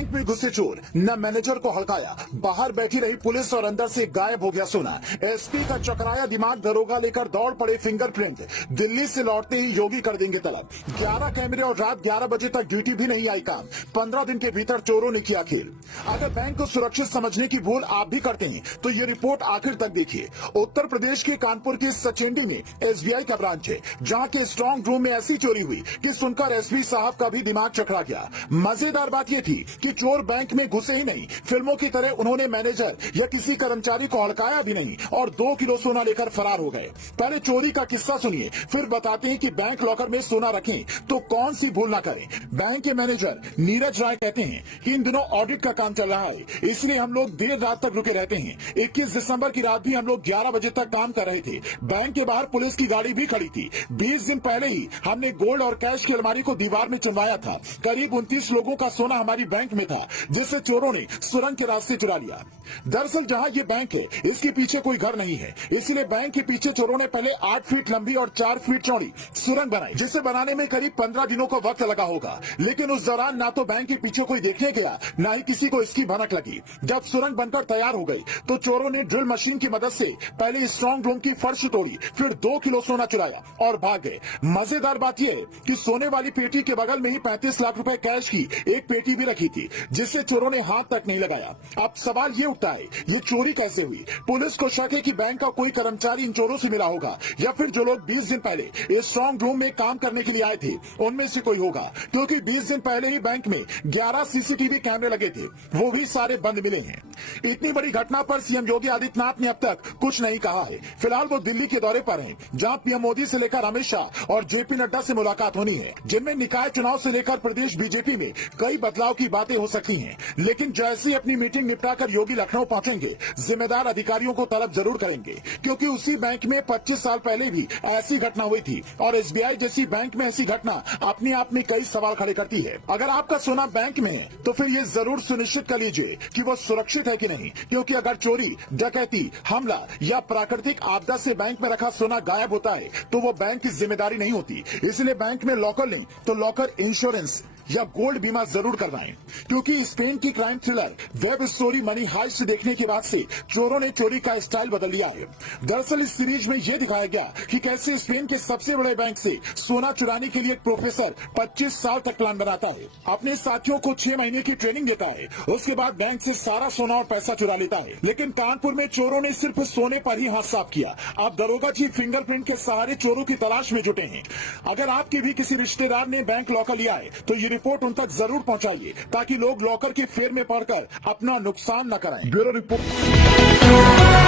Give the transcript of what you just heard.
Bank में घुसे चोर, न मैनेजर को हड़काया, बाहर बैठी रही पुलिस और अंदर से गायब हो गया सोना। एसपी का चकराया दिमाग, दरोगा लेकर दौड़ पड़े फिंगरप्रिंट। दिल्ली से लौटते ही योगी कर देंगे तलब। 11 कैमरे और रात 11 बजे तक ड्यूटी भी नहीं आई काम। 15 दिन के भीतर चोरों ने किया खेल। अगर बैंक को सुरक्षित समझने की भूल आप भी करते हैं तो ये रिपोर्ट आखिर तक देखिए। उत्तर प्रदेश के कानपुर के सचेंडी में एसबीआई का ब्रांच है, जहां के स्ट्रांग रूम में ऐसी चोरी हुई कि सुनकर एसपी साहब का भी दिमाग चकरा गया। मजेदार बात यह थी कि चोर बैंक में घुसे ही नहीं, फिल्मों की तरह उन्होंने मैनेजर या किसी कर्मचारी को हड़काया भी नहीं और 2 किलो सोना लेकर फरार हो गए। पहले चोरी का किस्सा सुनिए, फिर बताते हैं कि बैंक लॉकर में सोना रखें तो कौन सी भूल ना करें। बैंक के मैनेजर नीरज राय कहते हैं कि इन दिनों ऑडिट का काम चल रहा है, इसलिए हम लोग देर रात तक रुके रहते हैं। 21 दिसंबर की रात भी हम लोग 11 बजे तक काम कर रहे थे। बैंक के बाहर पुलिस की गाड़ी भी खड़ी थी। 20 दिन पहले ही हमने गोल्ड और कैश की अलमारी को दीवार में चुनवाया था। करीब 29 लोगों का सोना हमारी बैंक में था, जिससे चोरों ने सुरंग के रास्ते चुरा लिया। दरअसल जहां ये बैंक है, इसके पीछे कोई घर नहीं है, इसलिए बैंक के पीछे चोरों ने पहले 8 फीट लंबी और 4 फीट चौड़ी सुरंग बनाई, जिसे बनाने में करीब 15 दिनों का वक्त लगा होगा। लेकिन उस दौरान ना तो बैंक के पीछे कोई देखने गया, ना ही किसी को इसकी भनक लगी। जब सुरंग बनकर तैयार हो गई तो चोरों ने ड्रिल मशीन की मदद से पहले स्ट्रांग रूम की फर्श तोड़ी, फिर 2 किलो सोना चुराया और भाग गए। मजेदार बात यह है कि सोने वाली पेटी के बगल में ही 35 लाख रुपए कैश की एक पेटी भी रखी थी, जिससे चोरों ने हाथ तक नहीं लगाया। अब सवाल ये उठता है, ये चोरी कैसे हुई? पुलिस को शक है कि बैंक का कोई कर्मचारी इन चोरों से मिला होगा, या फिर जो लोग 20 दिन पहले स्ट्रांग रूम में काम करने के लिए आए थे उनमें से कोई होगा, क्योंकि 20 दिन पहले ही बैंक में 11 सीसीटीवी कैमरे लगे थे, वो भी सारे बंद मिले हैं। इतनी बड़ी घटना पर सीएम योगी आदित्यनाथ ने अब तक कुछ नहीं कहा है। फिलहाल वो दिल्ली के दौरे पर हैं, जहां पीएम मोदी से लेकर अमित शाह और जेपी नड्डा से मुलाकात होनी है, जिनमें निकाय चुनाव से लेकर प्रदेश बीजेपी में कई बदलाव की बातें हो सकती हैं। लेकिन जैसे ही अपनी मीटिंग निपटाकर योगी लखनऊ पहुंचेंगे, जिम्मेदार अधिकारियों को तलब जरूर करेंगे, क्योंकि उसी बैंक में 25 साल पहले भी ऐसी घटना हुई थी और एसबीआई जैसी बैंक में ऐसी घटना अपने आप में कई सवाल खड़े करती है। अगर आपका सोना बैंक में है तो फिर ये जरूर सुनिश्चित कर लीजिए कि वो सुरक्षित है कि नहीं, क्योंकि अगर चोरी, डकैती, हमला या प्राकृतिक आपदा से बैंक में रखा सोना गायब होता है तो वो बैंक की जिम्मेदारी नहीं होती। इसलिए बैंक में लॉकर लें तो लॉकर इंश्योरेंस या गोल्ड बीमा जरूर करवाएं, क्योंकि स्पेन की crime thriller web story money heist देखने के बाद से चोरों ने चोरी का स्टाइल बदल लिया है। दरअसल इस सीरीज में यह दिखाया गया कि कैसे स्पेन के सबसे बड़े बैंक से सोना चुराने के लिए एक प्रोफेसर 25 साल तक प्लान बनाता है, अपने साथियों को 6 महीने की ट्रेनिंग देता है, उसके बाद बैंक से सारा सोना और पैसा चुरा लेता है। लेकिन कानपुर में चोरों ने सिर्फ सोने पर ही हाथ साफ किया। अब दरोगा जी फिंगरप्रिंट के सहारे चोरों की तलाश में जुटे हैं। अगर आपके भी किसी रिश्तेदार ने बैंक लॉकर लिया है तो ये रिपोर्ट उन तक जरूर पहुंचाइए, ताकि लोग लॉकर के फेर में पड़कर अपना नुकसान न कराएं। Bureau report.